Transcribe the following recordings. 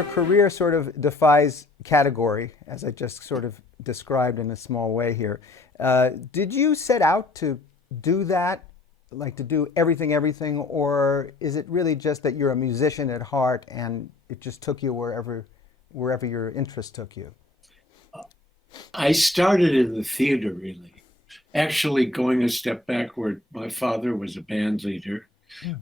Your career sort of defies category, as I just sort of described in a small way here. Did you set out to do that, like to do everything, everything, or is it really just that you're a musician at heart and it just took you wherever your interest took you? I started in the theater, really. Actually, going a step backward, my father was a band leader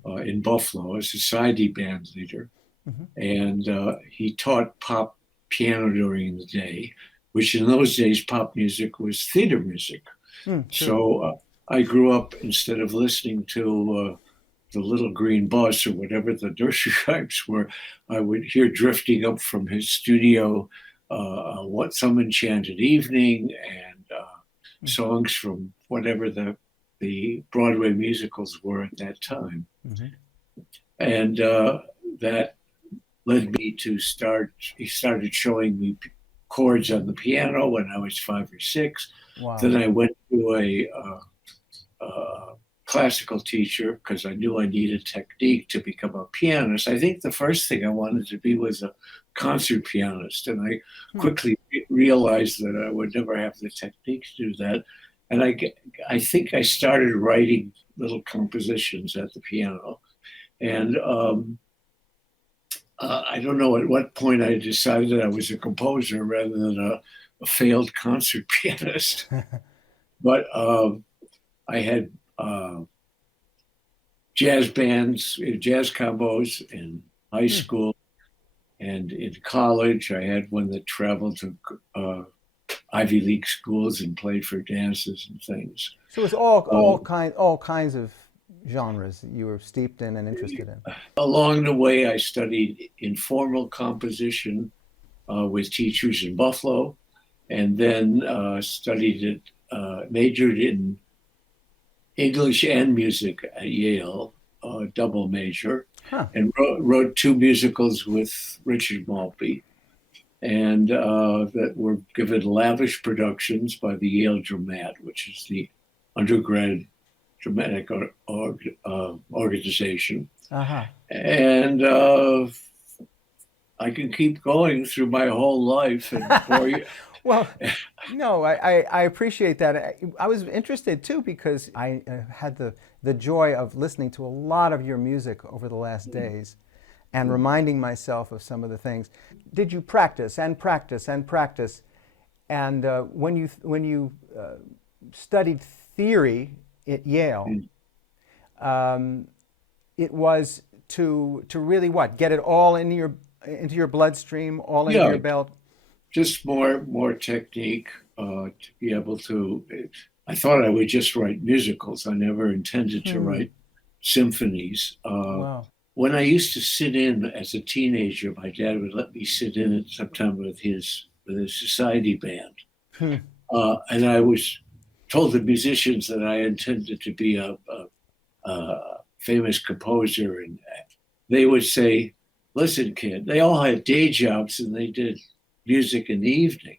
in Buffalo, a society band leader, Mm-hmm. and he taught pop piano during the day, which in those days, pop music was theater music. Mm, true. So I grew up, instead of listening to the Little Green Bus or whatever the nursery rhymes were, I would hear drifting up from his studio what Some Enchanted Evening and songs from whatever the Broadway musicals were at that time. Mm-hmm. And that led me to he started showing me chords on the piano when I was 5 or 6. Wow. Then I went to a classical teacher because I knew I needed technique to become a pianist. I think the first thing I wanted to be was a concert pianist, and I quickly realized that I would never have the technique to do that. And I think I started writing little compositions at the piano, and I don't know at what point I decided I was a composer rather than a failed concert pianist. But I had jazz bands, jazz combos in high school and in college. I had one that traveled to Ivy League schools and played for dances and things. So it's all kinds of genres that you were steeped in and interested in. Along the way, I studied informal composition with teachers in Buffalo, and then majored in English and music at Yale, double major, and wrote 2 musicals with Richard Maltby, and that were given lavish productions by the Yale Dramat, which is the undergrad dramatic organization. Uh-huh. And I can keep going through my whole life and bore you. Well, no, I appreciate that. I was interested too because I had the joy of listening to a lot of your music over the last days and reminding myself of some of the things. Did you practice and practice and practice? And when you studied theory at Yale, it was to really what? Get it all into your bloodstream, all into your belt? Just more technique to be able to. I thought I would just write musicals. I never intended to write symphonies. Wow. When I used to sit in as a teenager, my dad would let me sit in at sometime with his society band, and I was told the musicians that I intended to be a famous composer, and they would say, "Listen, kid," they all had day jobs and they did music in the evening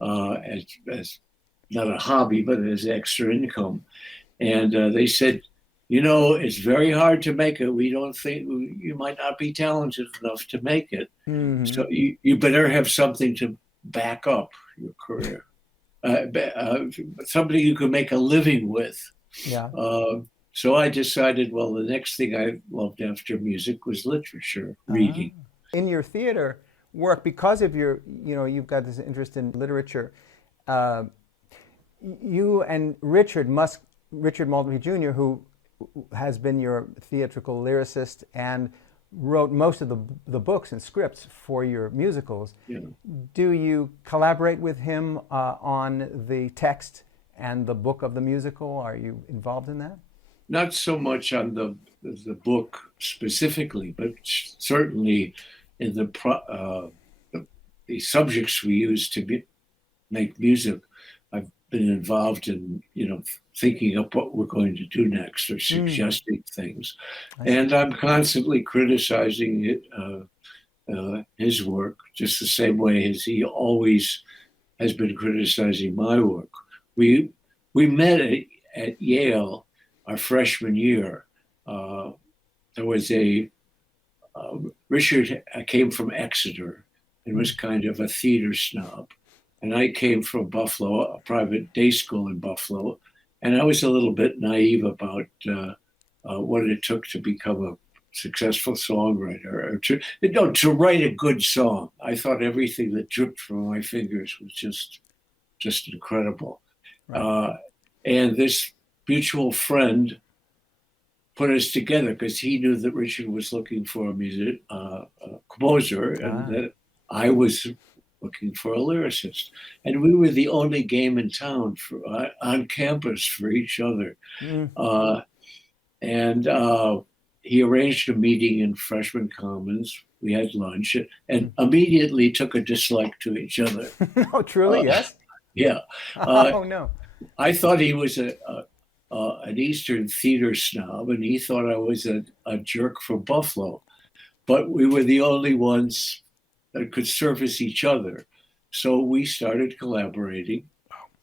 as not a hobby, but as extra income. And they said, it's very hard to make it. We don't think you might not be talented enough to make it. Mm-hmm. So you better have something to back up your career. Something you can make a living with. Yeah. So I decided, well, the next thing I loved after music was literature, reading. In your theater work, because of you've got this interest in literature, you and Richard Maltby Jr., who has been your theatrical lyricist and wrote most of the books and scripts for your musicals. Yeah. Do you collaborate with him on the text and the book of the musical? Are you involved in that? Not so much on the book specifically, but certainly in the subjects we use to make music. I've been involved in, thinking up what we're going to do next or suggesting things. And I'm constantly criticizing his work, just the same way as he always has been criticizing my work. We met at Yale our freshman year. There was a Richard came from Exeter and was kind of a theater snob. And I came from Buffalo, a private day school in Buffalo. And I was a little bit naive about what it took to become a successful songwriter, or to write a good song. I thought everything that dripped from my fingers was just incredible. Right. And this mutual friend put us together because he knew that Richard was looking for a composer, and that I was looking for a lyricist. And we were the only game in town on campus for each other. And he arranged a meeting in Freshman Commons. We had lunch and immediately took a dislike to each other. Oh, truly? Yes? Yeah. Oh, no. I thought he was an Eastern theater snob, and he thought I was a jerk from Buffalo. But we were the only ones that could service each other. So we started collaborating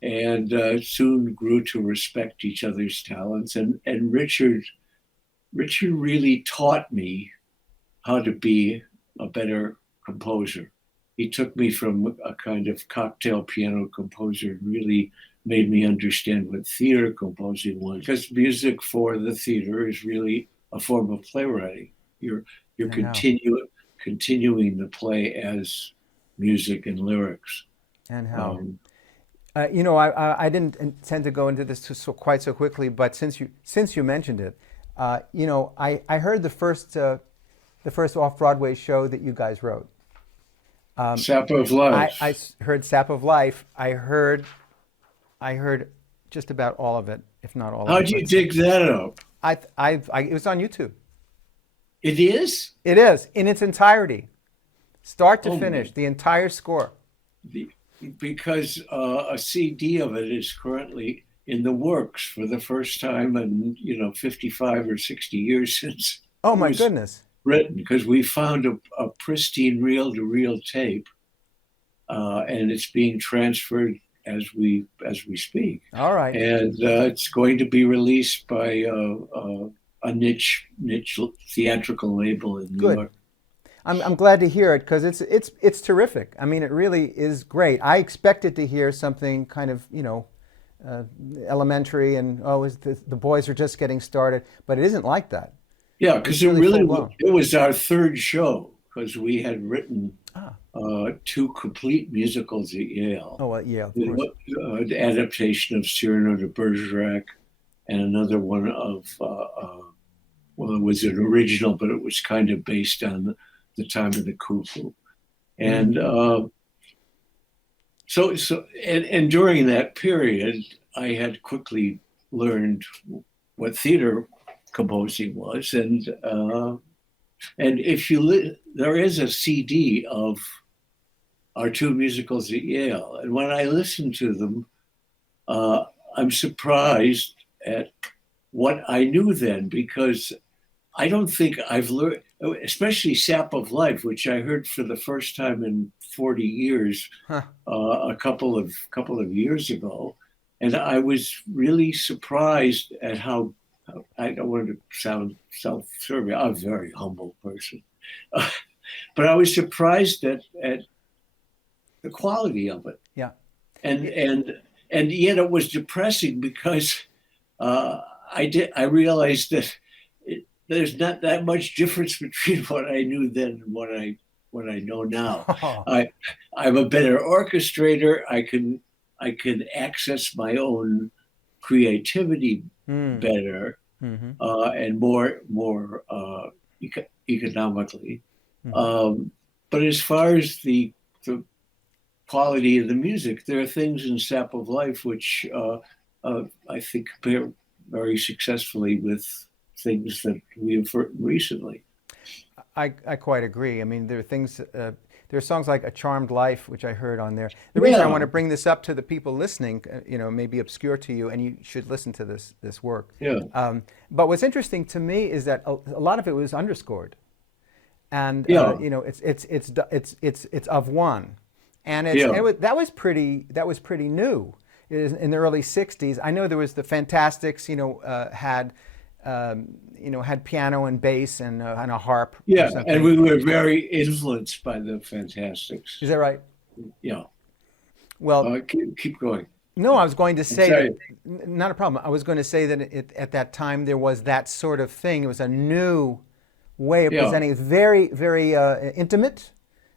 and soon grew to respect each other's talents. And Richard really taught me how to be a better composer. He took me from a kind of cocktail piano composer and really made me understand what theater composing was. Because music for the theater is really a form of playwriting. You're continuing the play as music and lyrics. And how? I didn't intend to go into this quite so quickly, but since you mentioned it, I heard the first off-Broadway show that you guys wrote. Sap of Life. I heard Sap of Life. I heard just about all of it, if not all of it. How'd you dig that up? It was on YouTube. It is? It is, in its entirety. Start to finish, the entire score. Because a CD of it is currently in the works for the first time in 55 or 60 years since. Oh my goodness! Written, because we found a pristine reel-to-reel tape, and it's being transferred as we speak. All right. And it's going to be released by a niche theatrical label in New York. I'm glad to hear it because it's terrific. I mean, it really is great. I expected to hear something kind of elementary and the boys are just getting started, but it isn't like that. Yeah, because it was our third show because we had written 2 complete musicals at Yale. Oh, well, yeah, of course. The adaptation of Cyrano de Bergerac and another one of it was an original, but it was kind of based on the time of the cuckoo. And so during that period, I had quickly learned what theater composing was, and if there is a CD of our 2 musicals at Yale, and when I listen to them, I'm surprised at what I knew then, because I don't think I've learned, especially Sap of Life, which I heard for the first time in 40 years, a couple of years ago, and I was really surprised at how. I don't want to sound self-serving. I'm a very humble person, but I was surprised at the quality of it. Yeah, and yet it was depressing because I realized that there's not that much difference between what I knew then and what I know now. I'm a better orchestrator. I can access my own creativity better and more economically. But as far as the quality of the music, there are things in Sap of Life which I think compare very successfully with things that we've heard recently. I quite agree. I mean, there are things. There are songs like "A Charmed Life," which I heard on there. The reason I want to bring this up to the people listening, may be obscure to you, and you should listen to this work. Yeah. But what's interesting to me is that a lot of it was underscored, and it's of one, and that was pretty new. In the early '60s, I know there was the Fantastics. Had had piano and bass and a harp. Or Yeah, something. and we were very influenced by the Fantastics. Is that right? Yeah. Well, Keep going. no, I was going to I'm say sorry. that, not a problem. I was going to say that at that time there was that sort of thing. It was a new way of Yeah. presenting. It's very, very intimate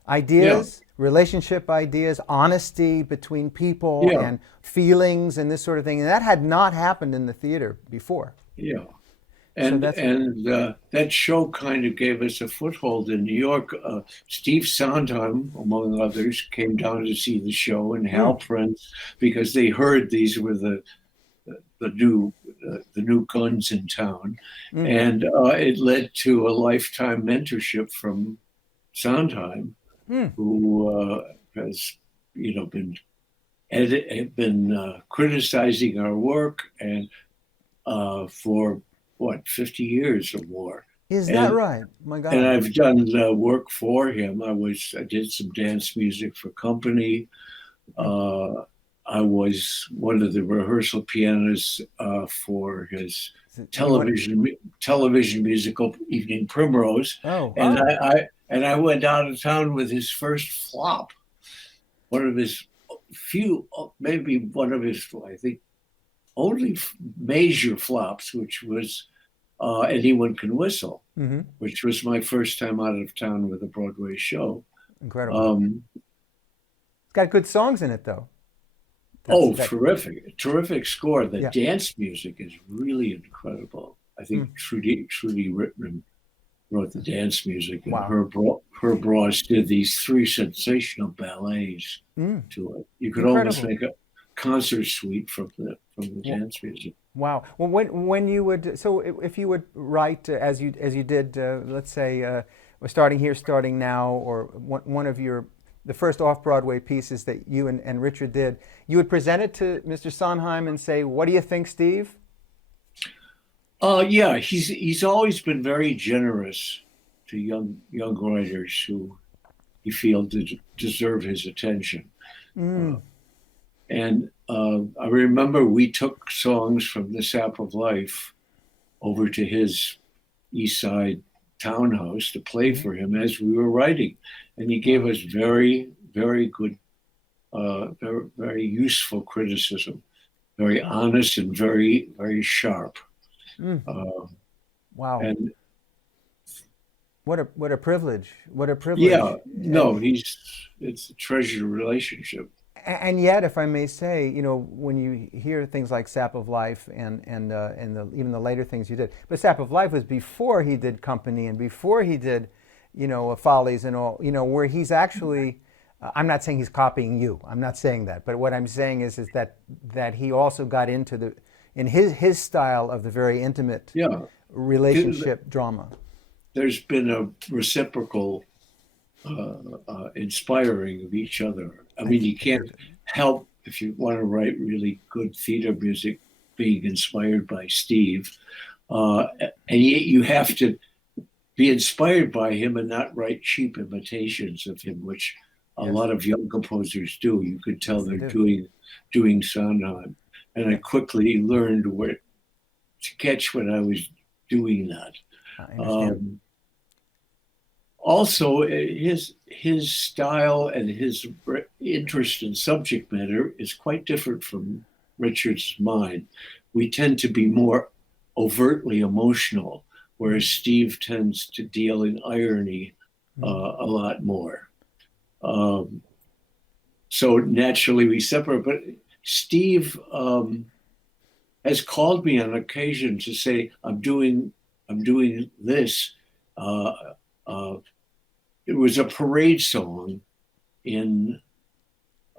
ideas, relationship ideas, honesty between people, Yeah. and feelings and this sort of thing. And that had not happened in the theater before. Yeah. So And that's that show kind of gave us a foothold in New York. Steve Sondheim, among others, came down to see the show, and Hal Prince, because they heard these were the new guns in town, and it led to a lifetime mentorship from Sondheim, who has been criticizing our work and for 50 years or more. Is that right? My God. And I've done work for him. I did some dance music for company. I was one of the rehearsal pianists for his television musical Evening Primrose. Oh, and wow. I went out of town with his first flop, one of his few, maybe one of his, I think, only major flops, which was Anyone Can Whistle, which was my first time out of town with a Broadway show. Incredible. It's got good songs in it, though. Terrific score. The Yeah. dance music is really incredible. I think Trudy Rittman wrote the dance music, and Wow. Herb Ross did these 3 sensational ballets to it. You could almost Incredible. make a concert suite from the dance music. Wow. Well, when you would, so if you would write as you did, let's say, we're starting now, or one of the first off-Broadway pieces that you and Richard did, you would present it to Mr. Sondheim and say, "What do you think, Steve?" Yeah, he's always been very generous to young writers who he feels deserve his attention. And I remember we took songs from The Sap of Life over to his East Side townhouse to play for him as we were writing. And he gave us very, very good, very, very useful criticism, very honest and very, very sharp. Wow. And what a privilege. What a privilege. yeah, no, it's a treasured relationship. And yet, if I may say, when you hear things like Sap of Life and even the later things you did, but Sap of Life was before he did Company and before he did, Follies and all, where he's actually, I'm not saying he's copying you. I'm not saying that. But what I'm saying is that he also got into in his style of the very intimate relationship drama. There's been a reciprocal inspiring of each other. I mean, you can't help, if you want to write really good theater music, being inspired by Steve. And yet you have to be inspired by him and not write cheap imitations of him, which a lot of young composers do. You could tell they're doing Sondheim. And I quickly learned where to catch when I was doing that. I understand. Also, his style and his interest in subject matter is quite different from Richard's mine. We tend to be more overtly emotional, whereas Steve tends to deal in irony a lot more. So naturally we separate, but Steve has called me on occasion to say, I'm doing this. It was a parade song in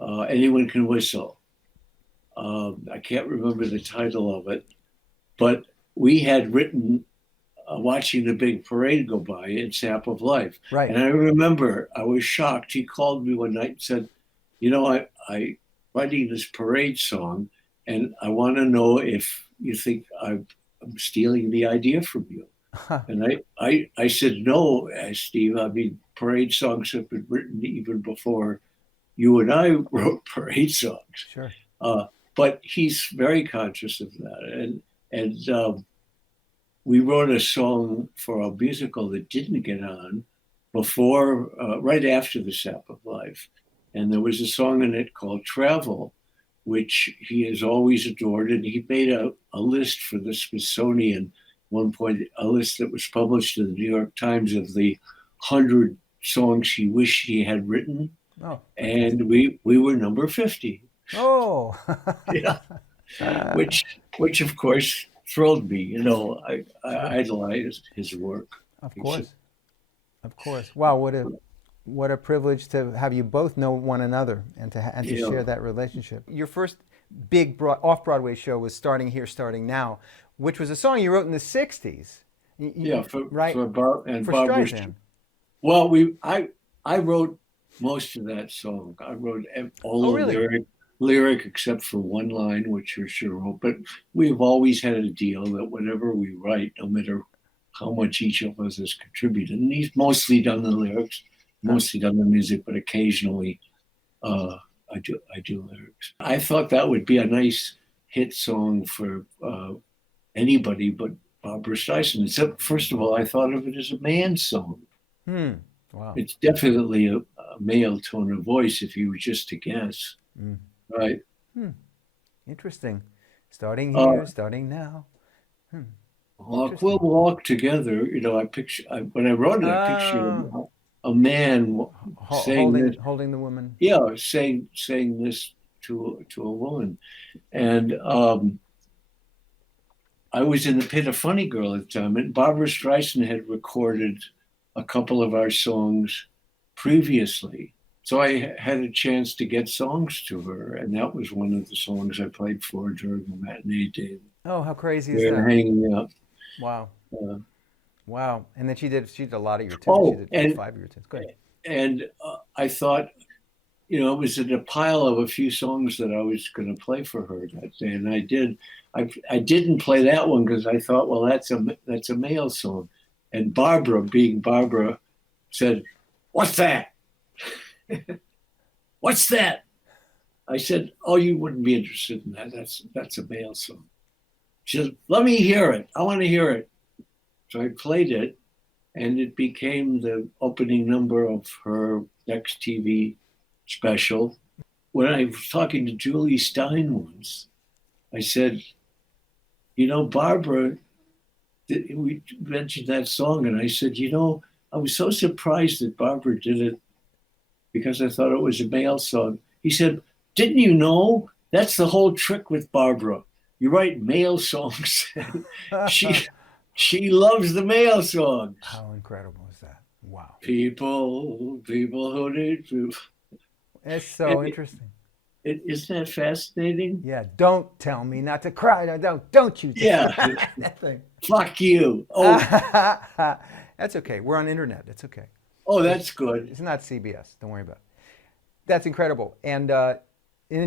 Anyone Can Whistle. I can't remember the title of it, but we had written watching the big parade go by in Sap of Life. Right. And I remember I was shocked. He called me one night and said, I writing this parade song, and I want to know if you think I'm stealing the idea from you. And I said, no, Steve, I mean, parade songs have been written even before you and I wrote parade songs. Sure. But he's very conscious of that. And we wrote a song for a musical that didn't get on before, right after The Sap of Life. And there was a song in it called Travel, which he has always adored. And he made a list for the Smithsonian, one point, a list that was published in the New York Times of the 100 songs he wished he had written. Oh. And we were number 50. Oh. Yeah. Which of course thrilled me. You know, I idolized his work. Of course. Of course. Wow, what a privilege to have you both know one another and to share that relationship. Your first big off-Broadway show was Starting Here, Starting Now, which was a song you wrote in the 60s. Right? For Barbra Streisand. Well, I wrote most of that song. I wrote all the lyric except for one line, which you sure wrote. But we've always had a deal that whatever we write, no matter how much each of us has contributed, and he's mostly done the lyrics, mostly done the music, but occasionally I do lyrics. I thought that would be a nice hit song for anybody but Barbra Streisand. Except, first of all, I thought of it as a man's song. Wow. It's definitely a male tone of voice if you were just to guess. Right. Interesting. Starting here, starting now. We'll walk together. You know, when I wrote it, I pictured a man holding the woman. Yeah, saying this to a woman, and I was in the pit of Funny Girl at the time, and Barbra Streisand had recorded a couple of our songs previously. So I had a chance to get songs to her, and that was one of the songs I played for during the matinee day. Oh, how crazy is that? Hanging out. Wow. Wow. And then she did a lot of your tunes. Oh, she did 5 of your tunes. Go ahead. And I thought, you know, it was in a pile of a few songs that I was going to play for her that day, and I did. I didn't play that one because I thought, well, that's a male song. And Barbra, being Barbra, said, "What's that? What's that?" I said, "Oh, you wouldn't be interested in that. That's a male song." She said, "Let me hear it. I want to hear it." So I played it, and it became the opening number of her next TV special. When I was talking to Julie Stein once, I said, "You know, Barbra," we mentioned that song, and I said, "You know, I was so surprised that Barbra did it because I thought it was a male song." He said, "Didn't you know? That's the whole trick with Barbra. You write male songs. She loves the male songs." How incredible is that? Wow. People who need to. It's so interesting. Isn't that fascinating? Yeah. Don't tell me not to cry. Don't you? Yeah. That thing. Fuck you. Oh. That's okay. We're on the internet. It's okay. Oh, that's good. It's not CBS. Don't worry about it. That's incredible. And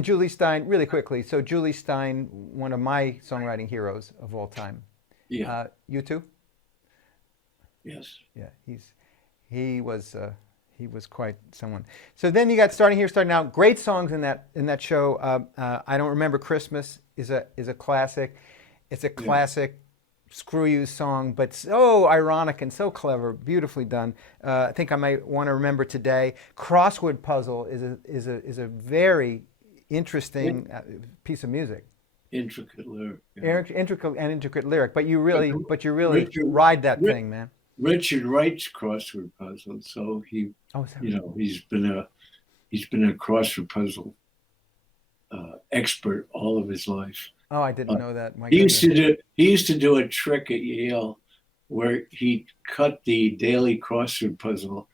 Julie Stein, really quickly. So Julie Stein, one of my songwriting heroes of all time. Yeah. You too? Yes. Yeah. He was quite someone. So then you got Starting Here, Starting Now. Great songs in that show. I Don't Remember Christmas is a classic. It's a classic screw you song, but so ironic and so clever, beautifully done. I think I might want to remember today. Crossword Puzzle is a very interesting piece of music. Intricate lyric. Yeah. Intricate lyric, but you really ride that thing, man. Richard writes crossword puzzles, so he's been a crossword puzzle expert all of his life. Oh, I didn't know that. He used to do a trick at Yale where he'd cut the daily crossword puzzle.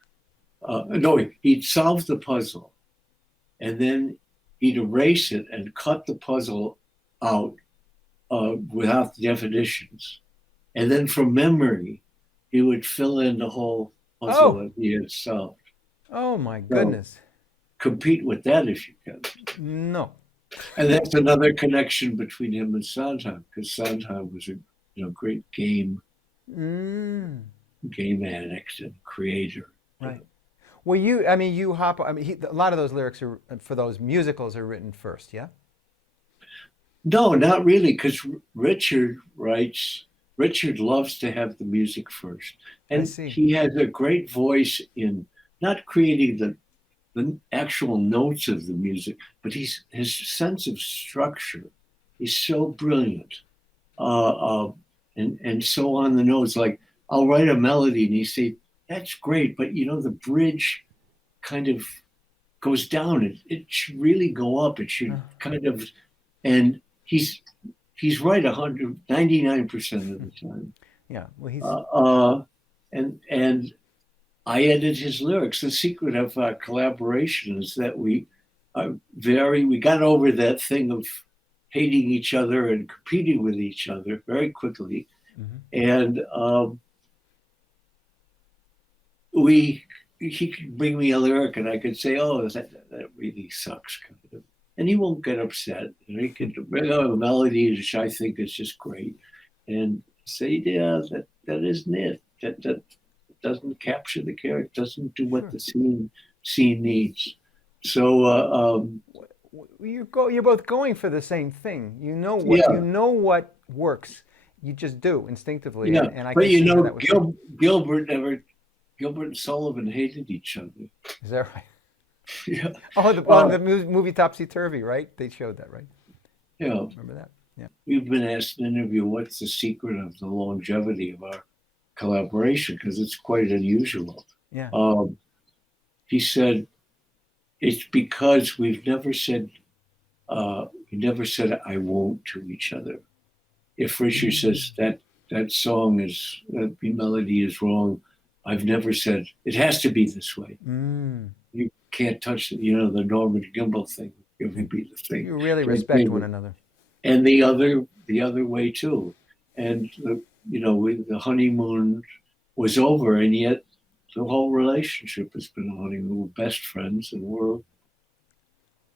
He'd solve the puzzle, and then he'd erase it and cut the puzzle out without the definitions, and then from memory he would fill in the whole puzzle that he had solved. Oh my goodness! Compete with that if you can. No. And that's another connection between him and Sondheim, because Sondheim was a great game addict and creator. Right. Well, a lot of those lyrics for those musicals are written first, yeah? No, not really, because Richard writes Richard loves to have the music first. I And see. he has a great voice in not creating the actual notes of the music, but his sense of structure is so brilliant. And so on the notes, like I'll write a melody and he say, that's great, but you know, the bridge kind of goes down. It should really go up. It should kind of, and he's right 99% of the time. Yeah. Well, he's And I edit his lyrics. The secret of our collaboration is that we got over that thing of hating each other and competing with each other very quickly. And he could bring me a lyric and I could say, oh, that really sucks, kind of. And he won't get upset. And he could bring out a melody which I think is just great and say, yeah, that isn't it. That doesn't capture the character, doesn't do what the scene needs. So you're both going for the same thing. You know what works. You just do instinctively. Yeah, and I but can you see how know, that was Gilbert and Sullivan hated each other. Is that right? Yeah. Oh, the movie Topsy Turvy, right? They showed that, right? Yeah. Remember that? Yeah. We've been asked in an interview, what's the secret of the longevity of our collaboration? Because it's quite unusual. Yeah. He said, it's because we've never said I won't to each other. If Richard says that melody is wrong, I've never said it has to be this way. You can't touch it. You know, the Norman Gimbel thing. It would be the thing. You really respect one another. And the other way too. And the honeymoon was over, and yet the whole relationship has been a honeymoon. We're best friends and we're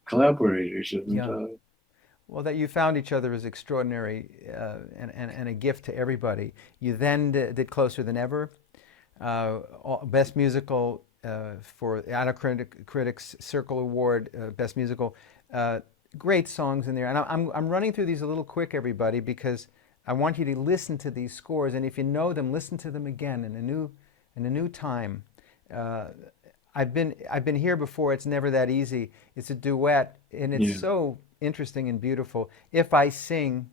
collaborators. And, well, that you found each other is extraordinary and a gift to everybody. You then did Closer Than Ever, Best Musical for the Honor Critics Circle Award, Best Musical. Great songs in there. And I'm running through these a little quick, everybody, because I want you to listen to these scores. And if you know them, listen to them again in a new time. I've been here before. It's never that easy. It's a duet, and it's so interesting and beautiful. If I Sing,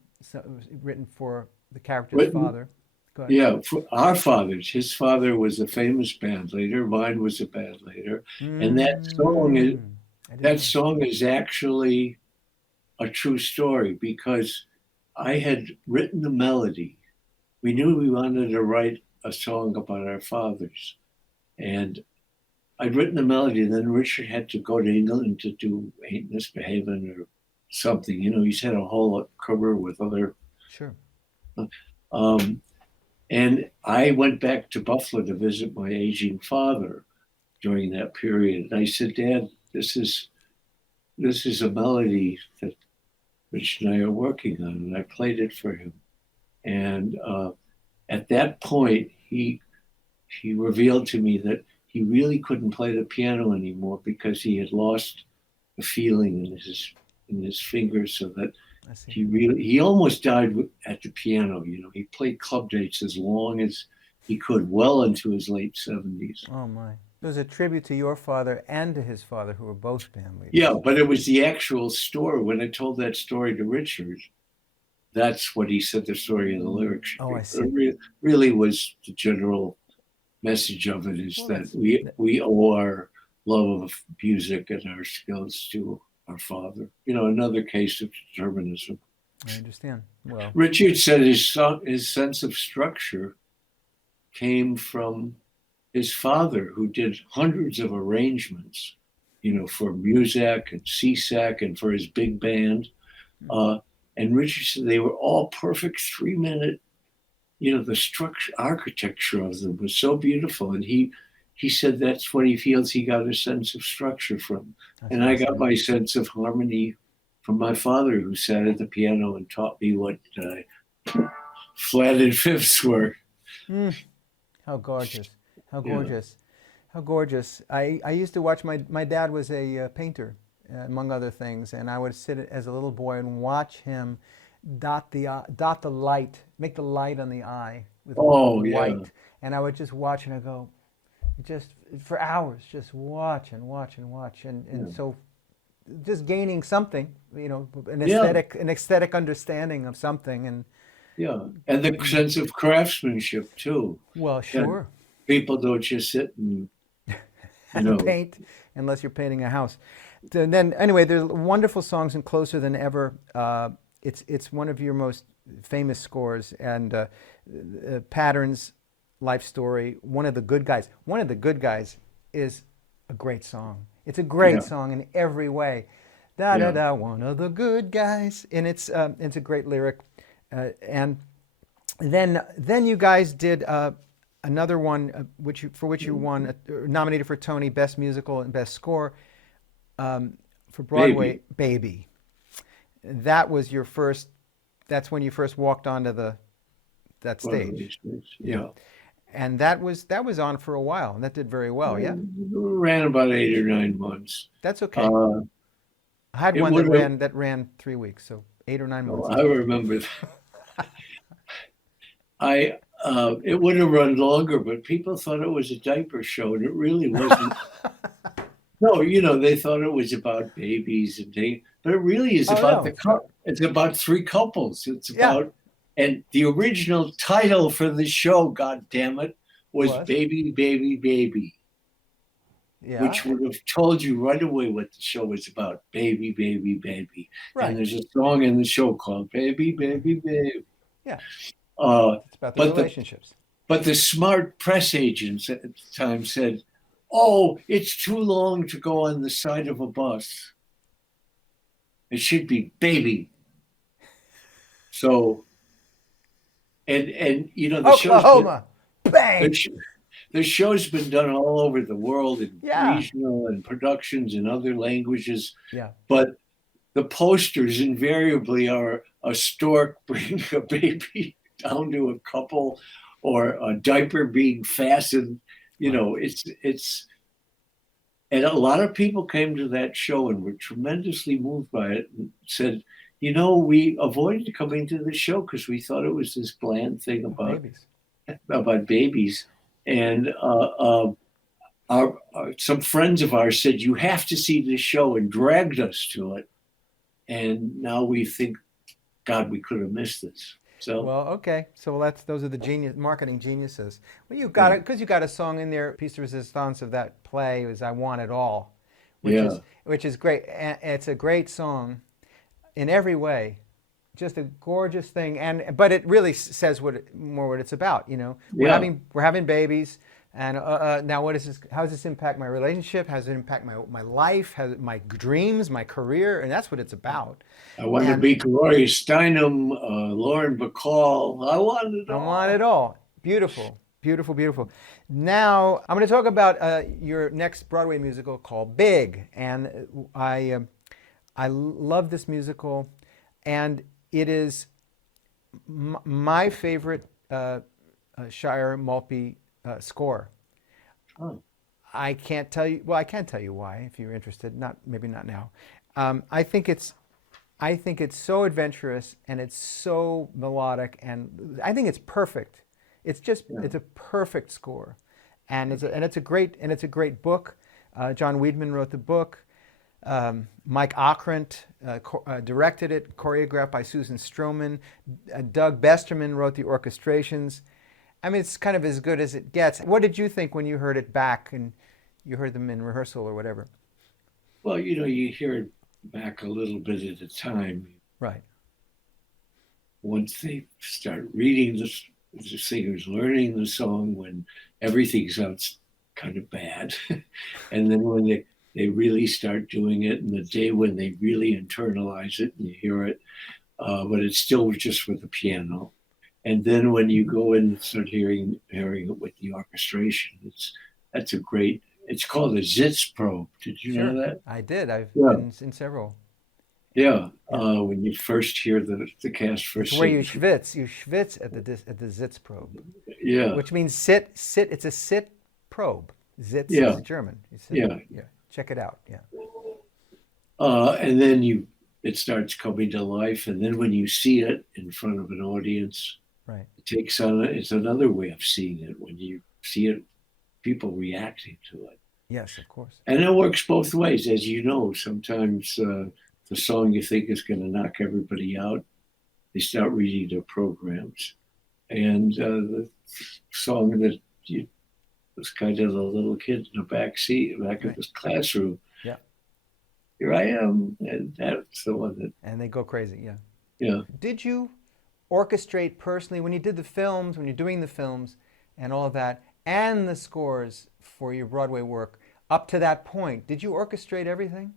written for the character's father. Go ahead. Yeah, for our fathers. His father was a famous band leader. Mine was a band leader, and that song is actually a true story because I had written the melody. We knew we wanted to write a song about our fathers, and I'd written the melody, and then Richard had to go to England to do Ain't Misbehavin' or something. You know, he's had a whole career with other. Sure. And I went back to Buffalo to visit my aging father during that period. And I said, Dad, this is a melody that Rich and I are working on. And I played it for him. And at that point, he revealed to me that he really couldn't play the piano anymore because he had lost the feeling in his fingers, so that he almost died at the piano. You know, he played club dates as long as he could, well into his late 70s. Oh my! It was a tribute to your father and to his father, who were both band leaders. Yeah, but it was the actual story. When I told that story to Richard, that's what he said the story of the lyrics. Oh, I see. It really was the general message of it is that we owe our love of music and our skills to our father. You know, another case of determinism. I understand. Well, Richard said his sense of structure came from his father, who did hundreds of arrangements, you know, for Muzak and CSAC and for his big band. And Richard said they were all perfect 3-minute. You know, the structure, architecture of them was so beautiful. And he said that's what he feels he got a sense of structure from. And I got my sense of harmony from my father, who sat at the piano and taught me what flatted fifths were. How gorgeous. How gorgeous. Yeah. How gorgeous. I used to watch, my dad was a painter, among other things, and I would sit as a little boy and watch him dot the light, make the light on the eye with Oh, white. yeah. And I would just watch and I go, just for hours, just watch and watch and watch. And Yeah. so just gaining something, you know, Yeah. an aesthetic understanding of something. And Yeah. And the sense of craftsmanship too. well, Yeah. sure. People don't just sit and, you know, paint unless you're painting a house. And then anyway, there's wonderful songs in Closer Than Ever. It's one of your most famous scores, and Patterns, Life Story, One of the Good Guys. One of the Good Guys is a great song. It's a great Yeah. song in every way. Da da Yeah. da, one of the good guys, and it's a great lyric. And then you guys did another one, for which you won, nominated for Tony Best Musical and Best Score, for Broadway Baby. That was your first. That's when you first walked onto that stage. Yeah. And that was on for a while, and that did very well. Yeah, Ran about 8 or 9 months. that's okay. I had one that ran 3 weeks, so 8 or 9 months. I remember that. It would have run longer, but people thought it was a diaper show, and it really wasn't. No, you know, they thought it was about babies and things, but it really is about it's about 3 couples. It's about, and the original title for the show, God damn it, was Baby, Baby, Baby. Yeah. Which would have told you right away what the show was about. Baby, baby, baby. Right. And there's a song in the show called Baby, Baby, Baby. Yeah. It's about the relationships. But the smart press agents at the time said, oh, it's too long to go on the side of a bus. It should be Baby. So, and you know, the Oklahoma. Bang! The show's been done all over the world in regional and productions in other languages. Yeah. But the posters invariably are a stork bringing a baby down to a couple, or a diaper being fastened. You know, it's, and a lot of people came to that show and were tremendously moved by it and said, you know, we avoided coming to the show because we thought it was this bland thing about babies. And some friends of ours said, you have to see this show, and dragged us to it. And now we think, God, we could have missed this. So well, okay. So those are the marketing geniuses. Well, you got it, because you got a song in there. Piece de resistance of that play was "I Want It All," which is great. And it's a great song in every way. Just a gorgeous thing, but it really says what it's about. You know, we're having babies, and now what is this? How does this impact my relationship? How does it impact my life? My dreams, my career? And that's what it's about. I want to be Gloria Steinem, Lauren Bacall. I want it all. I want it all. Beautiful, beautiful, beautiful. Now I'm going to talk about your next Broadway musical called Big, and I love this musical, and it is my favorite Shire Maltby score. Oh. I can't tell you. Well, I can tell you why if you're interested. Maybe not now. I think it's so adventurous, and it's so melodic, and I think it's perfect. It's just it's a perfect score, and it's a great book. John Weidman wrote the book. Mike Ockrent directed it, choreographed by Susan Stroman. Doug Besterman wrote the orchestrations. I mean, it's kind of as good as it gets. What did you think when you heard it back and you heard them in rehearsal or whatever? Well, you know, you hear it back a little bit at a time. Right. Once they start reading the singers learning the song, when everything sounds kind of bad. And then when they really start doing it, and the day when they really internalize it and you hear it, but it's still just with the piano. And then when you go in and start hearing it with the orchestration, it's called a Sitzprobe. Did you know that? I did. I've been in several. Yeah. When you first hear the cast first. It's where you schwitz at the Sitzprobe. Yeah. Which means sit. It's a sit probe. Sitz is German. Yeah. Check it out. Yeah. And then you it starts coming to life. And then when you see it in front of an audience, Right. it takes on, it's another way of seeing it when you see it, people reacting to it. Yes, of course. And it works both ways. As you know, sometimes the song you think is going to knock everybody out, they start reading their programs. And the song that you, was kind of the little kid in the back seat, back of this classroom. Yeah. Here I am. And that's the one that. And they go crazy, yeah. Yeah. Did you orchestrate personally when you did the films, when you're doing the films and all of that, and the scores for your Broadway work up to that point? Did you orchestrate everything?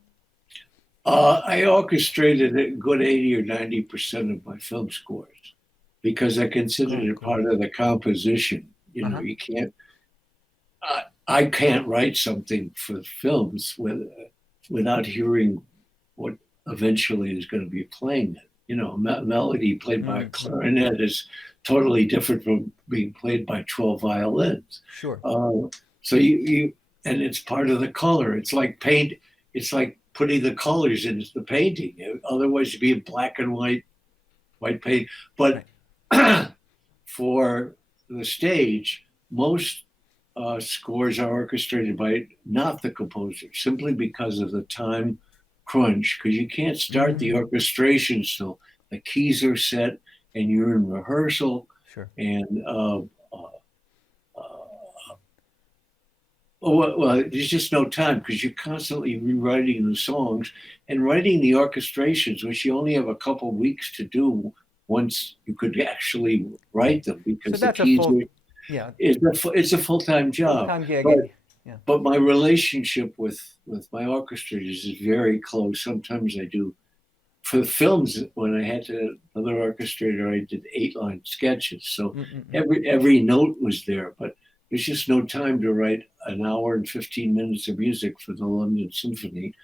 I orchestrated a good 80 or 90% of my film scores because I considered it part of the composition. You know, you can't, I can't write something for films without hearing what eventually is going to be playing it. You know, melody played by a clarinet is totally different from being played by 12 violins. Sure. So you and it's part of the color. It's like paint. It's like putting the colors into the painting. Otherwise, it'd be black and white paint. But for the stage, most scores are orchestrated by not the composer, simply because of the time crunch. Because you can't start the orchestration till the keys are set and you're in rehearsal. Sure. And well, there's just no time because you're constantly rewriting the songs and writing the orchestrations, which you only have a couple weeks to do once you could actually write them because the keys it's a full-time job. Full-time gig. But my relationship with my orchestrators is very close. Sometimes I do. For the films, when I had another orchestrator, I did 8-line sketches. So every note was there, but there's just no time to write an hour and 15 minutes of music for the London Symphony,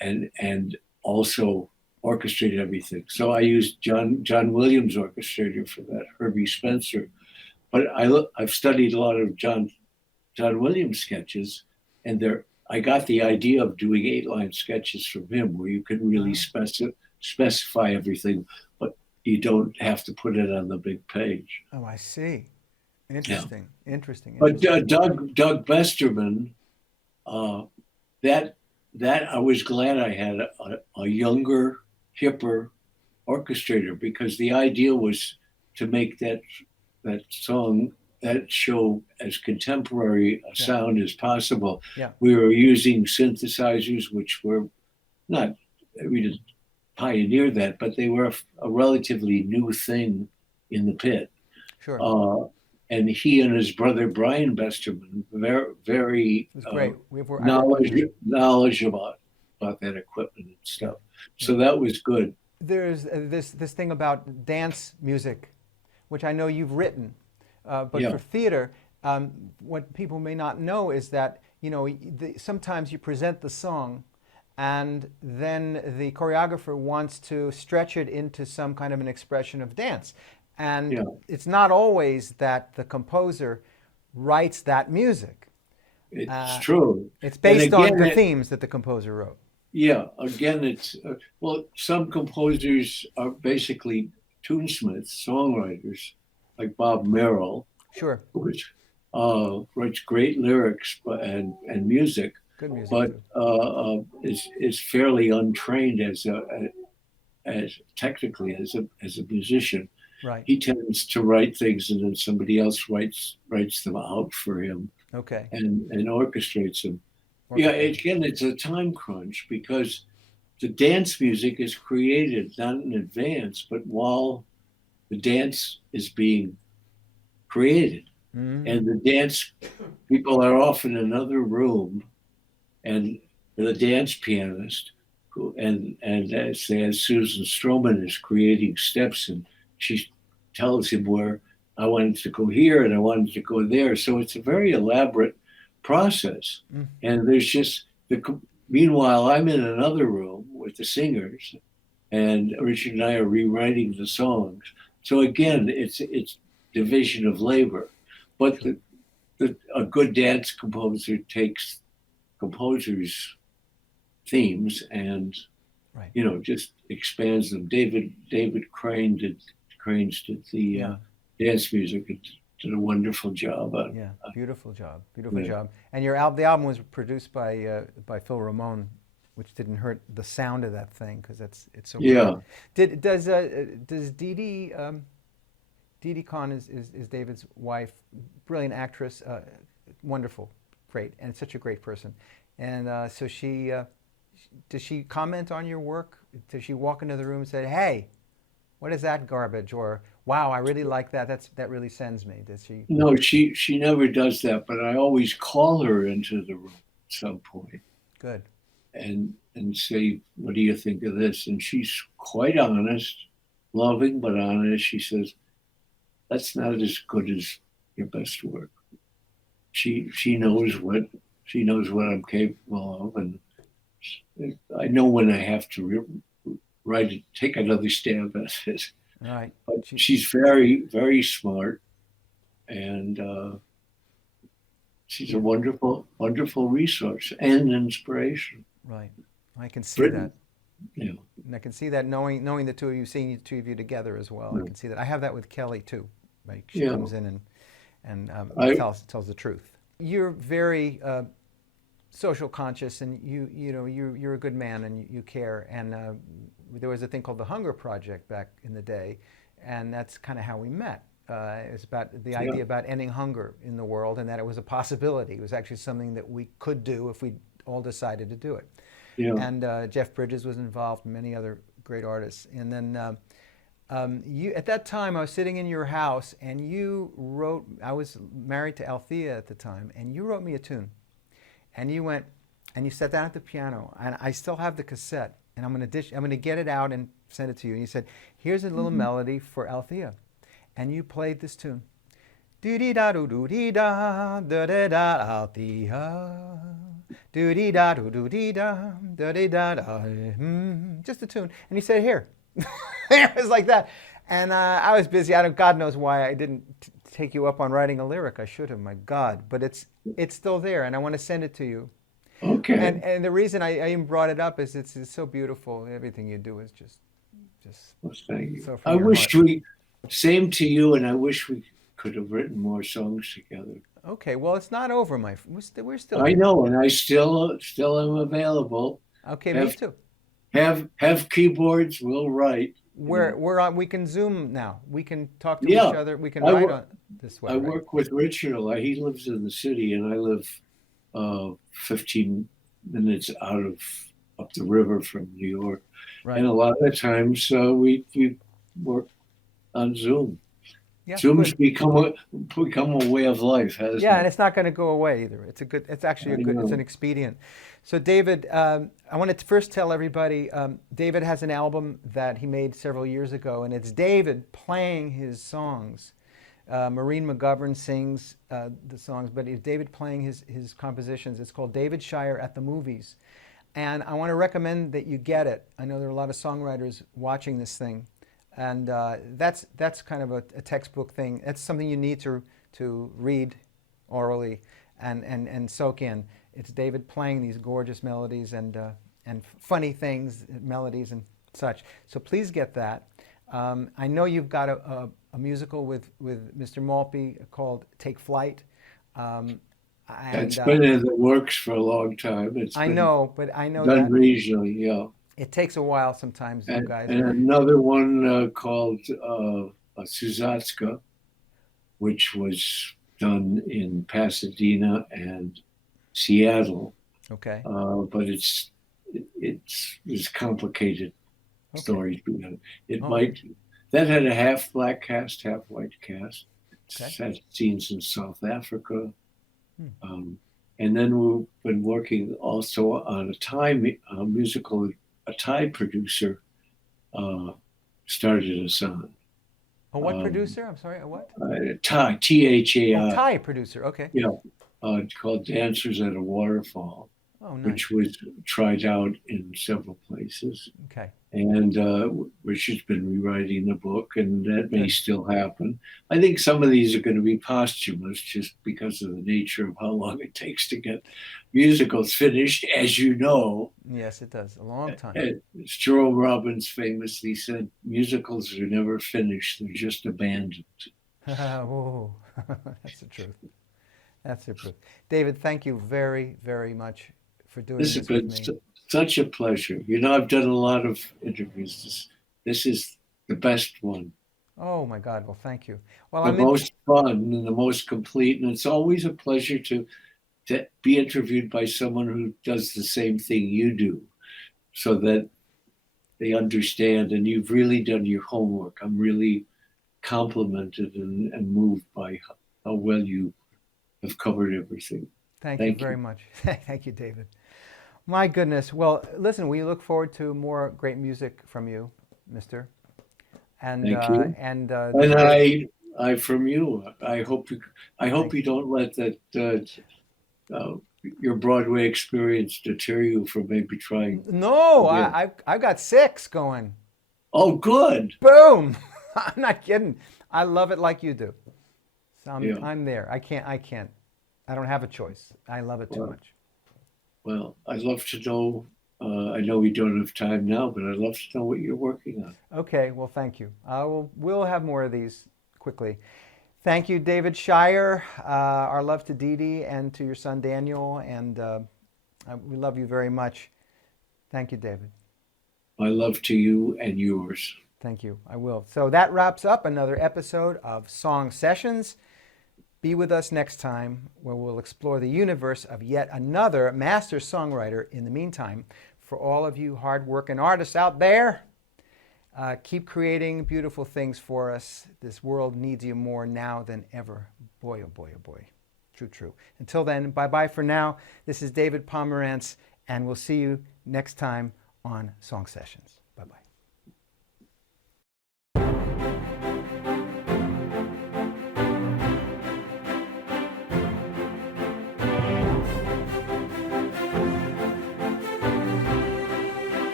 and also orchestrate everything. So I used John Williams' orchestrator for that, Herbie Spencer. But I've studied a lot of John Williams sketches, and I got the idea of doing 8-line sketches from him, where you can really specify everything, but you don't have to put it on the big page. Oh, I see. Interesting. Yeah. Interesting. But Doug Besterman, that I was glad I had a younger, hipper orchestrator, because the idea was to make that song, that show, as contemporary a sound as possible. Yeah. We were using synthesizers, which were not, we didn't pioneer that, but they were a relatively new thing in the pit. Sure. And he and his brother Brian Besterman, very knowledge about that equipment and stuff. So that was good. There's this thing about dance music, which I know you've written, but for theater, what people may not know is that, you know, sometimes you present the song and then the choreographer wants to stretch it into some kind of an expression of dance. And it's not always that the composer writes that music. It's true. It's based on the themes that the composer wrote. Yeah, again, it's, well, some composers are basically tunesmiths, songwriters, like Bob Merrill. Sure. Which writes great lyrics and music. Good music, but is fairly untrained as technically as a musician. Right. He tends to write things and then somebody else writes them out for him. Okay. And orchestrates them. Yeah, again, it's a time crunch because the dance music is created not in advance, but while the dance is being created. And the dance people are often in another room, and the dance pianist, and as Susan Stroman is creating steps, and she tells him where I wanted to go here and I wanted to go there. So it's a very elaborate process. And there's just meanwhile, I'm in another room with the singers, and Richard and I are rewriting the songs. So again, it's division of labor. But a good dance composer takes composers' themes and Right. you know, just expands them. David Cranes did the dance music. It did a wonderful job. Yeah, beautiful job, yeah. job. And the album was produced by Phil Ramone, which didn't hurt the sound of that thing because it's so Yeah. great. Does Dee Dee Conn is David's wife, brilliant actress, wonderful, great, and such a great person. And so does she comment on your work? Does she walk into the room and say, "Hey, what is that garbage?" Or "Wow, I really like that. That really sends me." Does she? No, she never does that, but I always call her into the room at some point. Good. And say, "What do you think of this?" And she's quite honest, loving but honest. She says, "That's not as good as your best work." She knows what I'm capable of, and I know when I have to take another stab at it. All right. But she's very, very smart, and she's a wonderful, wonderful resource and inspiration. Right. I can see that. Yeah. And I can see that knowing the two of you, seeing the two of you together as well. I can see that. I have that with Kelly too. Like she comes in and tells the truth. You're very social conscious, and you're a good man, and you care. And there was a thing called the Hunger Project back in the day, and that's kind of how we met. It's about the idea about ending hunger in the world, and that it was a possibility. It was actually something that we could do if we all decided to do it. Yeah. And Jeff Bridges was involved, and many other great artists. And then at that time, I was sitting in your house, and you wrote. I was married to Althea at the time, and you wrote me a tune. And you went, and you sat down at the piano, and I still have the cassette, and I'm gonna get it out and send it to you. And you said, "Here's a little melody for Althea," and you played this tune. Do dee da do do dee da da da da Althea. Do dee da do do dee da da dee da da. Just a tune, and you said, "Here." It was like that, and I was busy. God knows why I didn't take you up on writing a lyric. I should have, my God. But it's still there, and I want to send it to you. Okay. And the reason I even brought it up is it's so beautiful. Everything you do is just well, thank you. So I wish same to you, and I wish we could have written more songs together. Okay, well, it's not over, we're still I here. know, and I still am available. Okay, me too. Have keyboards, we'll write. We're on. We can Zoom now. We can talk to each other. We can write on this way. I work with Richard. He lives in the city, and I live 15 minutes up the river from New York. Right. And a lot of times we work on Zoom. Yeah, Zoom's become a way of life, hasn't it? Yeah, and it's not going to go away either. It's actually it's an expedient. So David, I wanted to first tell everybody, David has an album that he made several years ago, and it's David playing his songs. Maureen McGovern sings the songs, but it's David playing his compositions. It's called David Shire at the Movies. And I want to recommend that you get it. I know there are a lot of songwriters watching this thing. And that's kind of a textbook thing. That's something you need to read orally and soak in. It's David playing these gorgeous melodies and funny things, melodies and such. So please get that. I know you've got a musical with Mr. Maltby called Take Flight. It's been in the works for a long time. I know that done regionally, yeah. It takes a while sometimes, you guys. And another one called Suzatsuka, which was done in Pasadena and Seattle. Okay. But it's complicated stories. That had a half black cast, half white cast. Okay. It had scenes in South Africa. And then we've been working also on a Thai musical. A Thai producer started us on. A what producer? I'm sorry, a what? Thai, Thai. Thai producer, okay. Yeah, it's called Dancers at a Waterfall. Oh, nice. which was tried out in several places, Okay. and which has been rewriting the book, and that may Good. still happen. I think some of these are going to be posthumous just because of the nature of how long it takes to get musicals finished, as you know. Yes, it does. A long time. As Jerome Robbins famously said, musicals are never finished, they're just abandoned. Whoa. That's the truth. That's the truth. David, thank you very, very much for doing This this has been with me. such a pleasure. You know, I've done a lot of interviews. This is the best one. Oh my God. Well, thank you. Well, The most fun and the most complete. And it's always a pleasure to be interviewed by someone who does the same thing you do so that they understand. And you've really done your homework. I'm really complimented and moved by how well you have covered everything. Thank you very much. Thank you, David. My goodness. Well, listen, we look forward to more great music from you, mister. And Thank you. And I from you. I hope you don't let that your Broadway experience deter you from maybe trying. No, again. I've got 6 going. Oh, good. Boom! I'm not kidding. I love it like you do. So I'm there. I can't. I don't have a choice. I love it too much. Well, I'd love to know. I know we don't have time now, but I'd love to know what you're working on. Okay. Well, thank you. We'll have more of these quickly. Thank you, David Shire. Our love to Dee Dee and to your son Daniel, and we love you very much. Thank you, David. My love to you and yours. Thank you. I will. So that wraps up another episode of Song Sessions. Be with us next time where we'll explore the universe of yet another master songwriter. In the meantime, for all of you hard-working artists out there, keep creating beautiful things for us. This world needs you more now than ever. Boy, oh boy, oh boy. True, true. Until then, bye-bye for now. This is David Pomeranz, and we'll see you next time on Song Sessions.